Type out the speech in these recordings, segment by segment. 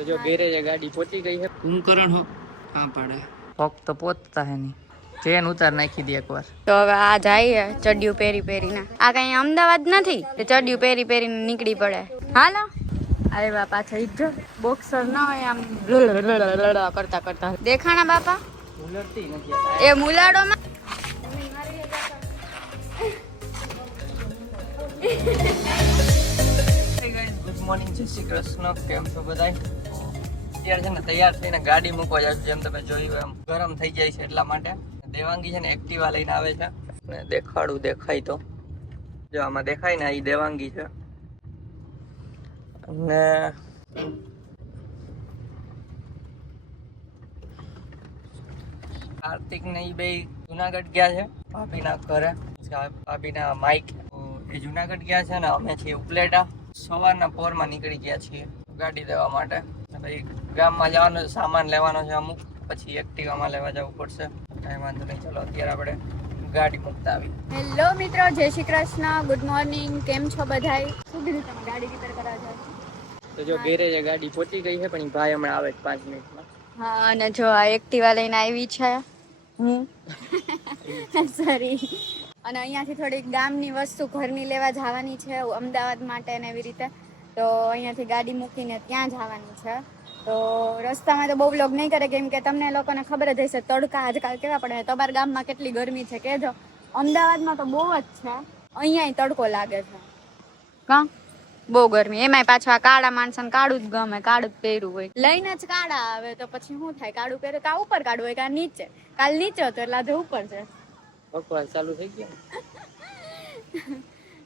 तो जो गैरेज है गाड़ी पहुंची गई है। कुंभकर्ण हो कहाँ पड़ा है पग तो पहुंचता है नहीं चेन उतार नाखी दी एक बार તો હવે આ જાય ચડ્યું પહેરી પહેરીને આ કઈ અમદાવાદ નથી તે ચડ્યું પહેરી પહેરીને નીકળી પડે હાલો અરે બાપા થઈ જો બોક્સર ના હોય આમ કરતા કરતા દેખાણા બાપા ઉલટતી નથી એ મુલાડો માં ગુડ મોર્નિંગ જય શ્રી કૃષ્ણ કેમ છો બધાય અત્યારે છે ને તૈયાર થઈને ગાડી મૂકવા જાવ જેમ તમે જોયું એમ ગરમ થઈ જાય છે એટલા માટે દેવાંગી છે ને એક્ટિવા લઈને આવે છે અને દેખાડું દેખાય તો જો આમાં દેખાય ને એ દેવાંગી છે અને કાર્તિક ને એ બે જુનાગઢ ગયા છે ભાભીના ઘરે ભાભીના માઇક એ જુનાગઢ ગયા છે ને અમે છીએ ઉપલેટા સવારના પોરમાં નીકળી ગયા છીએ ગાડી લેવા માટે ભાઈ ગામમાં જવાનો સામાન લેવાનો છે અમુક પછી એક્ટિવામાં લેવા જવું પડશે કાંઈ વાંધો નહીં ચલો અત્યારે આપણે ગાડી મૂકતા આવી હેલો મિત્રો જય શ્રી કૃષ્ણ ગુડ મોર્નિંગ કેમ છો બધાય શું કીધું તમે ગાડી રિપેર કરવા જાવ તો જો ગેરેજ ગાડી પહોંચી ગઈ છે પણ ઈ ભાઈ હમણાં આવે 5 મિનિટમાં હા અને જો આ એક્ટિવા લઈને આવી છે હું સોરી અને અહીંયાથી થોડીક ગામની વસ્તુ ઘરની લેવા જવાની છે અમદાવાદ માટે ને એવી રીતે તો અહીંયાથી ગાડી મૂકીને ત્યાં જવાની છે તો રસ્તામાં તો બહુ વ્લોગ નહીં કરે કેમ કે તમને લોકોને ખબર જ હશે તડકા આજકાલ કેવા પડે તમારા ગામમાં કેટલી ગરમી છે કહેજો અમદાવાદમાં તો બહુ જ છે અહીંયા તડકો લાગે છે કા બહુ ગરમી એમાંય પાછું આ કાળા માણસને કાળું જ ગમે કાળું જ પહેર્યું હોય લઈને જ કાળા આવે તો પછી શું થાય કાળું પહેરે કા ઉપર કાઢવું હોય કા નીચે કાલ નીચે હતો એટલે આજે ઉપર છે બકવાસ ચાલુ થઈ ગયો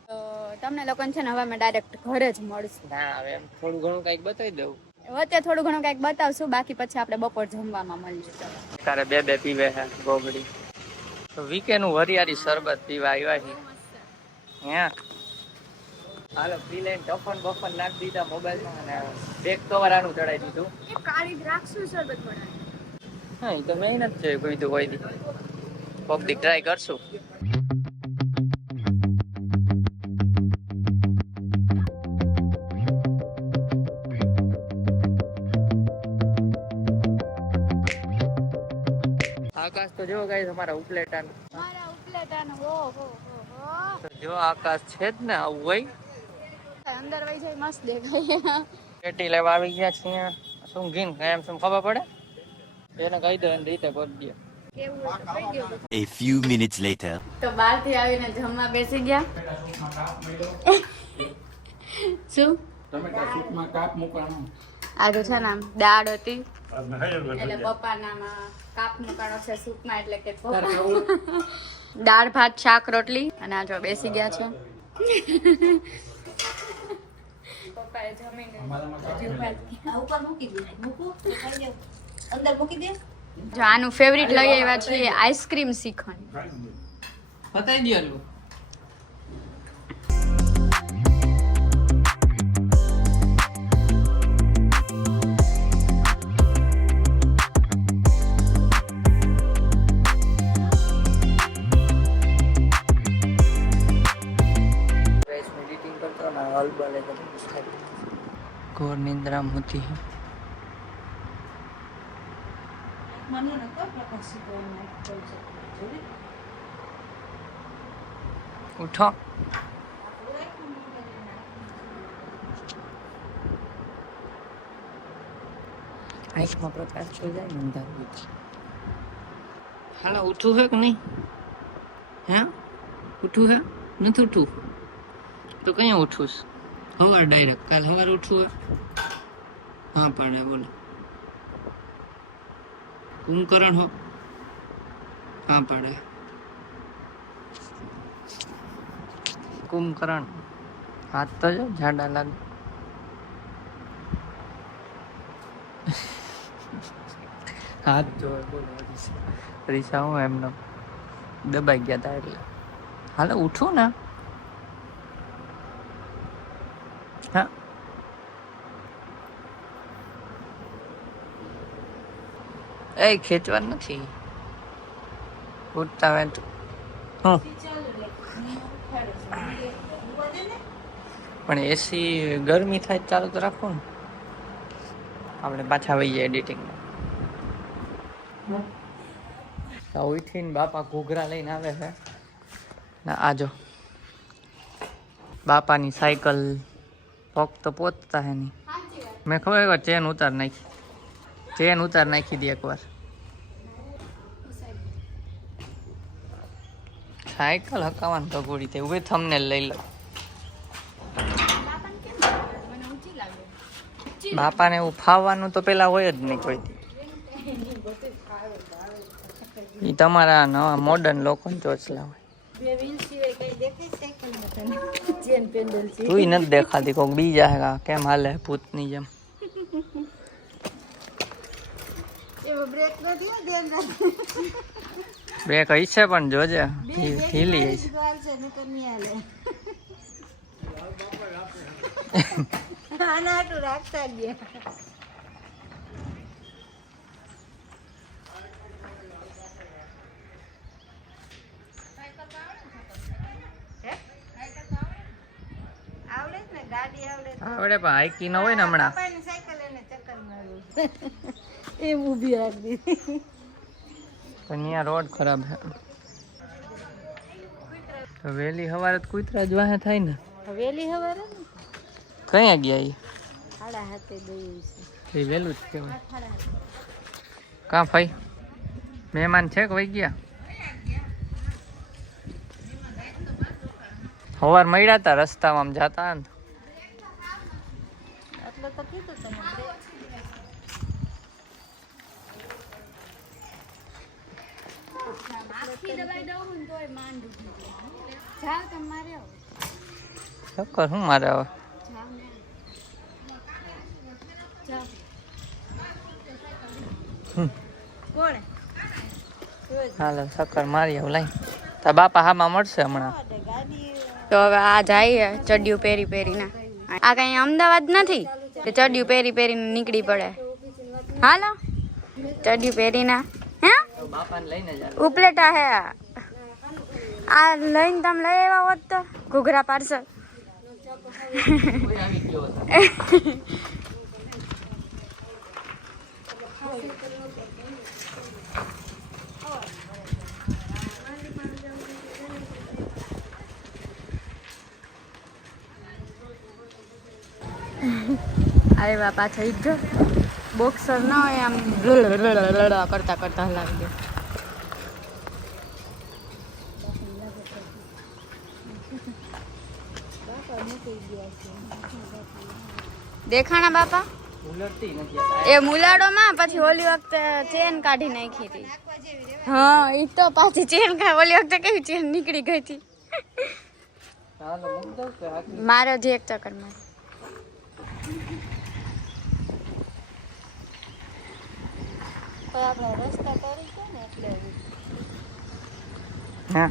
તો તમને લોકોને છે ને હવે અમે ડાયરેક્ટ ઘરે જ મળશું ના હવે એમ થોડું ઘણું કંઈક બતાવી દઉં વચ્ચે થોડું ઘણું કંઈક બતાવશું બાકી પછી આપણે બપોર જમવામાં મળીશું તારે બે પીવે છે ગોગડી તો વીકેનું વરિયાળી શરબત પીવા આવ્યા છે હે હાલો પી લઈને ટફન બફન નાખી દીધા મોબાઈલમાં અને બેગ કવર આનું ચડાવી દીધું એ કાળી દ્રાક્ષનું શરબત બનાવે હા એ તો મેં નથી જોયું કોઈ તો કોઈ દી કોક દી ટ્રાય કરશું આકાશ તો જો ગાઈસ અમારા ઉપલેટાનું મારા ઉપલેટાનું ઓહો તો જો આકાશ છે જ ને આવું હોય અંદર વઈ જાય મસ્ત દેખાય પેટી લેવા આવી ગયા છીએ શું ઘીન એમ શું ખબર પડે એને કહી દે રીતે કરી દે કેવું હોય તો કહી દ્યો. A few minutes later. તો બહારથી આવીને જમવા બેસી ગયા શું ટમેટા સૂપમાં કાપ મૂકવાનો આજે છે ને આમ દાળ હતી એટલે પપ્પાનામાં કાપ મૂકવાનો છે સૂપમાં એટલે કે પપ્પા દાળ ભાત શાક રોટલી અને આ જો બેસી ગયા છે પપ્પાએ જમીને જો આનું ફેવરિટ લઈ આવ્યા છીએ આઈસ્ક્રીમ શ્રીખંડ બતાવી દો घोर निंद्रा होती है उठो आँख में प्रकाश छो जाए अंधारू हाल उठू है कि नहीं है उठू है नहीं उठू तो कहीं उठूस हवार डायरेक्ट काल हवार उठू है हाँ पड़े बोलो कुंभकर्ण हो कहाँ पड़े कुंभकर्ण हाथ तो जो झाड़ा लग हाथ जो રીસા હું એમનો દબાઈ ગયા હતા એટલે હાલો ઉઠું ને હા એ ખેંચવાનું નથી ઉઠતા હોય તો હું પણ એસી ગરમી થાય ચાલુ તો રાખો ને આપણે પાછા વહીએ એડિટિંગમાં. ઉઠીને બાપા ઘૂઘરા લઈને આવે છે ના આજો બાપાની સાયકલ પગ તો પોતતા હે નહીં. મેં ખબર એકવાર ચેન ઉતાર નાખી દી એકવાર. સાયકલ હકાવાનું ભગોડી થઈ ઉભે થમને લઈ લો. બાપાને એવું ફાવવાનું તો પેલા હોય જ નહીં કોઈ દી. એ તમારા નવા મોડર્ન લોકોને ચોચલા હોય. તું નથી દેખાતી કોઈક બીજા હે કેમ હાલે ભૂતની જેમ. બ્રેક હઈ છે પણ જોજે ઢીલી હઈ છે. આવડે પણ હાઈકી ન હોય ને હમણાં એ ઊભી રાખી પણ અહીંયા રોડ ખરાબ છે તો વહેલી સવારે તો કૂતરા જ વાહે થાય ને. વેલી હવારે કયા ગયા એ? સાડા હાથે ગયું છે. એ વહેલું જ કહેવાય. કાં ભાઈ મહેમાન છે કે વહી ગયા? સવાર મળ્યા હતા રસ્તામાં આમ જતા ને એટલે તો કીધું તમે ચક્કર શું મારે હવે. હાલો ચક્કર મારી આવું લાઈ. તા બાપા હામાં મળશે હમણાં. તો હવે આ જાય ચડિયું પહેરીને આ કઈ અમદાવાદ નથી તે ચડિયું પહેરીને નીકળી પડે. હાલો ચડિયું પહેરીને હે બાપાને લઈને જ ઉપલેટા હે આ લઈને તમે લઈ આવ્યા હોત તો ઘૂઘરા પાર્સલ. આવી ગયો હતો. અરે બાપા થઈ ગયો બોક્સર ના હોય આમ કરતા હલાવી દે. દેખાણા બાપા ઉલટતી નથી. એ મુલાડો માં પછી ઓલી વખતે ચેન કાઢી નાખી હતી. હા એ તો પાછી ચેન ઓલી વખતે કેવી ચેન નીકળી ગઈ હતી. હાલો મૂક દઉં કે આખી? મારો જ એક ચક્કર માં આપણે રસ્તા કરી છે ને એટલે હા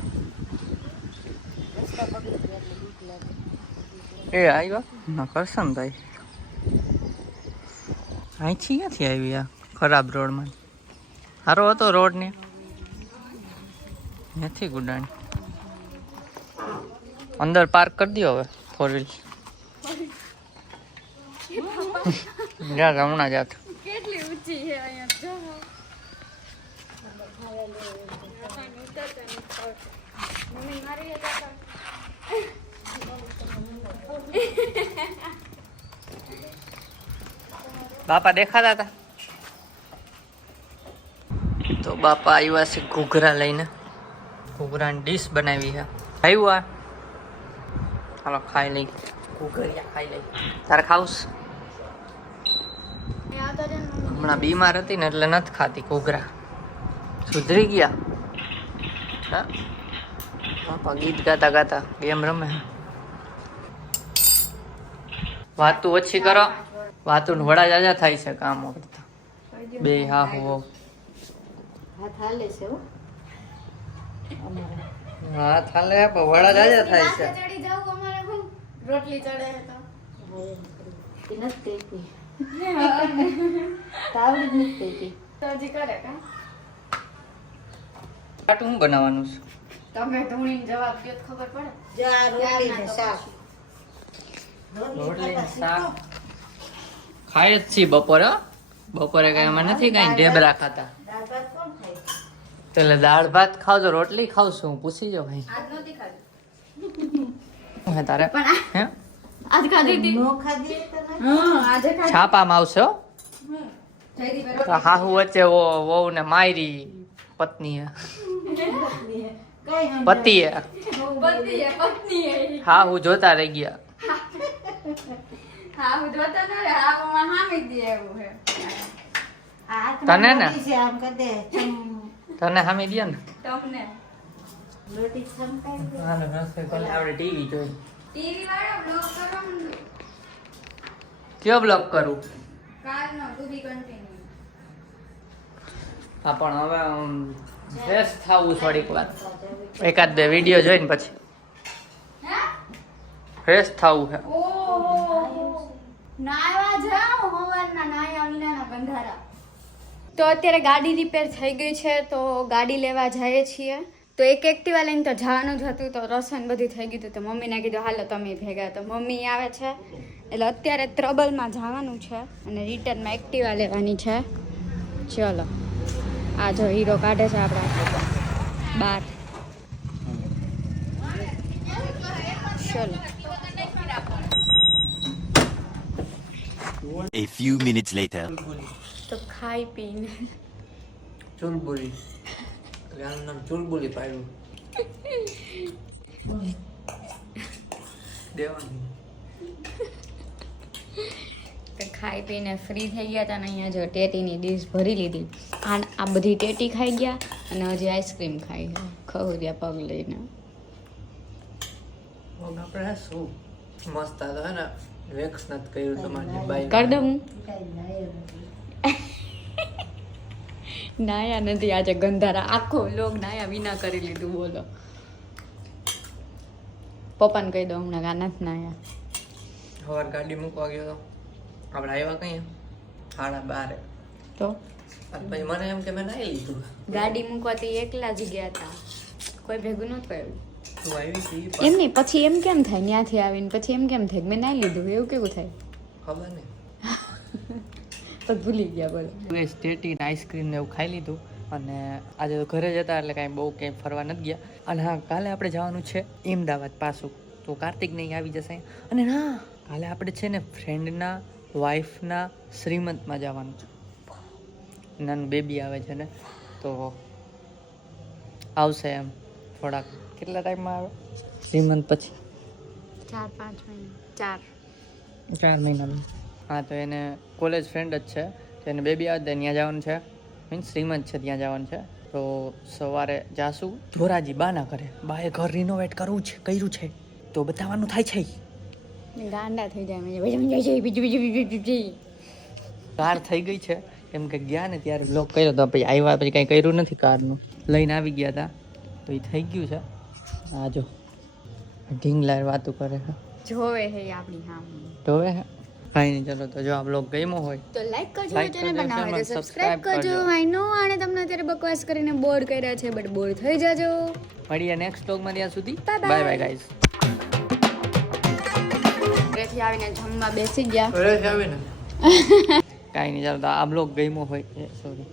રસ્તા પકડી ગયા એટલે બીક લાગે. એ આવ્યા ના કરશન ભાઈ અહીંથી ક્યાંથી આવી આ ખરાબ રોડમાં? સારો હતો રોડ ને નથી ગુડાણી. અંદર પાર્ક કરી દો હવે 4 વ્હીલ. જા હમણાં જાત. કેટલી ઊંચી છે અહીંયા જો. મમ્મી મારી બાપા દેખાતા હતા તો બાપા આવ્યા છે ઘૂઘરા લઈને. ઘૂઘરાની ડીશ બનાવી છે. આવ્યું આ હાલો ખાઈ લઈ. ઘૂઘરિયા ખાઈ લઈ. તારે ખાવું? હમણાં બીમાર હતી ને એટલે નથી ખાતી ઘૂઘરા. સુધરી ગયા હા બાપા ગીત ગાતા ગાતા ગેમ રમે. વાતું ઓછી કરો. વાતું વડા જાજા થાય છે કામ કરતા બે. હા હો હાથ હાલે છે હો. હા થાલે પણ વડા જાજા થાય છે. ચડી જાવ અમારે હું રોટલી ચડે તો કે નથી કઈ તાવડી જ નથી કઈ તો હજી કરે કા આટું શું બનાવવાનું છે? તમે ઢૂંઢીને જવાબ દો તો ખબર પડે. જા રોટલી ને શાક. રોટલી ને શાક ખાય જ છીએ બપોરે. બપોરે કઈ અમે નથી કઈ ઢેબરા ખાતા. દાળ ભાત કોણ ખાય? તો એટલે દાળ ભાત ખાવ તો રોટલી ખાવ છું હું પૂછી જાઉં ભાઈ. આજ નહોતી ખાધી હે તારે પણ હે આજ ખાધી હતી. નો ખાધી તો ના. હા આજે ખાધી. છાપામાં આવશે હો. જયદીપે તો રોટલી હાહુ વચ્ચે વહુ ને મારી પત્નીએ કઈ હમ પતિએ પત્ની હા હું જોતા રહી ગયા. હા હું જોતા ન રે હા માં હામી દે એવું હે હાથમાં તને ને? રોટી છે આમ કરી દે ચમ. તને હામી દે ને તમને રોટી ચમકાઈ દે. હાલો રસોઈ કરી આપણે ટીવી જોઈ. ટીવી વાળો બ્લોગ કરો ને કયો બ્લોગ કરું? કાલનો ટુ બી કન્ટિન્યુ હા પણ હવે ફ્રેશ થાવું થોડીક વાર એકાદ બે વિડીયો જોઈને પછી હે ફ્રેશ થાવું છે. ઓહો નાવા જાઓ હવારના નાયા વિનાના બંધારા. તો અત્યારે ગાડી રિપેર થઈ ગઈ છે તો ગાડી લેવા જઈએ છીએ. તો એક એક્ટિવા લઈને તો જવાનું જ હતું તો રસોઈ બધું થઈ ગયું હતું તો મમ્મીને કીધું હાલો તમે ભેગા. તો મમ્મી આવે છે એટલે અત્યારે ત્રબલમાં જવાનું છે અને રિટર્નમાં એક્ટિવા લેવાની છે. ચલો આ જો હીરો કાઢે છે આપણા બાર. ચલો A few minutes later. તો ખાઈ પીને ચુલબુલી નામ ચુલબુલી પાડ્યું દેવાનું. તો ખાઈ પીને ફ્રી થઈ ગયા હતા ને અહીંયા જો ટેટીની ડીશ ભરી લીધી. આ બધી ટેટી ખાઈ ગયા અને હજી આઈસ્ક્રીમ ખાઈ ખવર્યા પગ લઈને. આપણે શું મસ્ત હતો હે ને વેક્સ નથી કર્યું તમારી બાઈ કર દઉં કઈ લાયો નથી. નાયા નથી આજે ગંધારા આખો લોગ નાયા વિના કરી લીધું. બોલો પપ્પાને કહી દો હમણાં આ નથી નાયા. સવાર ગાડી મૂકવા ગયો તો આપણે આવ્યા કઈ 12:30 તો અને પછી મને એમ કે મેં નાઈ લીધું. ગાડી મૂકવાથી એકલા જ ગયા હતા કોઈ ભેગું નહોતું આવ્યું. તું આવી હતી એમ નહીં પછી એમ કેમ થાય ત્યાંથી આવીને પછી એમ કેમ થાય કે મેં નાઈ લીધું એવું કેવું થાય ખબર ને તો ભૂલી ગયા બોલો. સ્ટેટી આઈસ્ક્રીમ ને એવું ખાઈ લીધું અને આજે તો ઘરે જતા એટલે કાંઈ બહુ ક્યાંય ફરવા નથી ગયા. અને હા કાલે આપણે જવાનું છે અમદાવાદ પાછું તો કાર્તિક નહીં આવી જશે. અને ના કાલે આપણે છે ને ફ્રેન્ડના વાઈફના શ્રીમંતમાં જવાનું છે. નાનું બેબી આવે છે ને તો આવશે એમ થોડાક કેટલા ટાઈમમાં આવે શ્રીમંત પછી 4-5 મહિના 4 મહિનામાં. હા તો એને કોલેજ ફ્રેન્ડ જ છે તો એને બેબી આવે તો ત્યાં જવાનું છે મીન્સ શ્રીમંત છે ત્યાં જવાનું છે. તો સવારે જાશું ધોરાજી બાના ઘરે. બાએ ઘર રિનોવેટ કરવું છે કર્યું છે તો બતાવવાનું થાય છે. ગાંડા થઈ જાય બીજું કાર થઈ ગઈ છે કેમ કે ગયા ને ત્યારે બ્લોક કર્યો તો પછી આવ્યા પછી કાંઈ કર્યું નથી. કારનું લઈને આવી ગયા હતા તો એ થઈ ગયું છે. આ જો ઢીંગલા વાતું કરે છે જોવે હે આપણી હા તો હવે કાંઈ નહીં. ચલો તો જો આ બ્લોગ ગમ્યો હોય તો લાઈક કરજો Like ચેનલ કરજો, બનાવો તો channel સબસ્ક્રાઇબ subscribe કરજો. કરજો. આઈ નો આને તમને અત્યારે બકવાસ કરીને બોર કર્યા છે બટ બોર થઈ જાજો. મળીએ નેક્સ્ટ બ્લોગમાં. ત્યાં સુધી Bye bye. Bye bye guys. ઘરેથી આવીને જમવા બેસી ગયા. કાંઈ નહીં ચાલો તો આ બ્લોગ ગમ્યો હોય સોરી